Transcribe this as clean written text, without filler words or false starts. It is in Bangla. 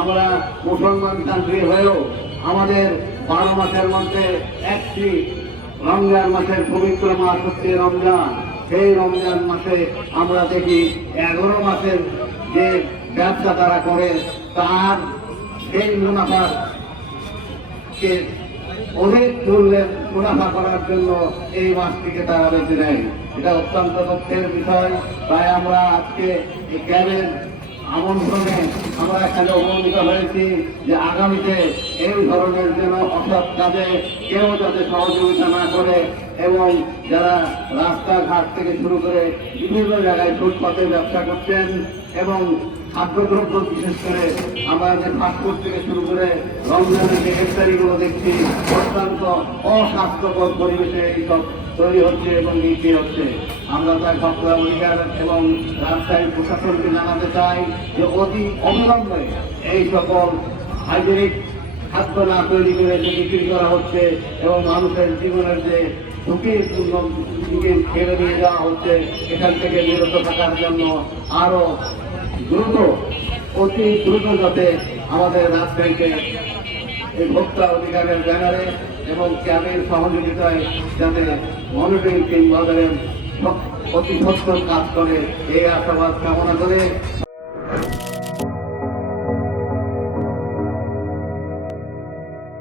আমরা মুসলমান কান্ট্রি হয়েও আমাদের 12 মাসের মধ্যে একটি রমজান মাসের পবিত্র মাস হচ্ছে রমজান। সেই রমজান মাসে আমরা দেখি 11 মাসের যে ব্যবসা তারা করে তার সেই মুনাফাকে অধিক মূল্যের মুনাফা করার জন্য এই মাসটিকে তারা বেছে নেয়। এটা অত্যন্ত দুঃখের বিষয়। তাই আমরা আজকে এই ক্যাবের আমন্ত্রণে আমরা এখানে উপনীত হয়েছি যে আগামীতে এই ধরনের যেন অসৎ কাজে কেউ যাতে সহযোগিতা না করে এবং যারা রাস্তাঘাট থেকে শুরু করে বিভিন্ন জায়গায় ফুটপাতে ব্যবসা করছেন এবং খাদ্যদ্রব্য বিশেষ করে আমরা যে ফাস্টফুড থেকে শুরু করে রমজানের যে ইফতারিগুলো দেখছি অত্যন্ত অস্বাস্থ্যকর পরিবেশে এইসব তৈরি হচ্ছে এবং বিক্রি হচ্ছে। আমরা তাই বাঁকুড়া অধিকার এবং রাজশাহী প্রশাসনকে জানাতে চাই যে অতি অবিলম্বে এই সকল হাইজেনিক খাদ্য না তৈরি করে যে বিক্রি করা হচ্ছে এবং মানুষের জীবনের যে ঝুঁকিপূর্ণ দিকে ঠেলে নিয়ে যাওয়া হচ্ছে এখান থেকে বিরত থাকার জন্য আরো দ্রুত অতি দ্রুত যাতে আমাদের রাজশাহীকে এই ভোক্তা অধিকারের ব্যানারে এবং ক্যাবের সহযোগিতায় যাতে মনিটরিং টিম বাজারে অতি সত্তর কাজ করে এই আশাবাদ কামনা করে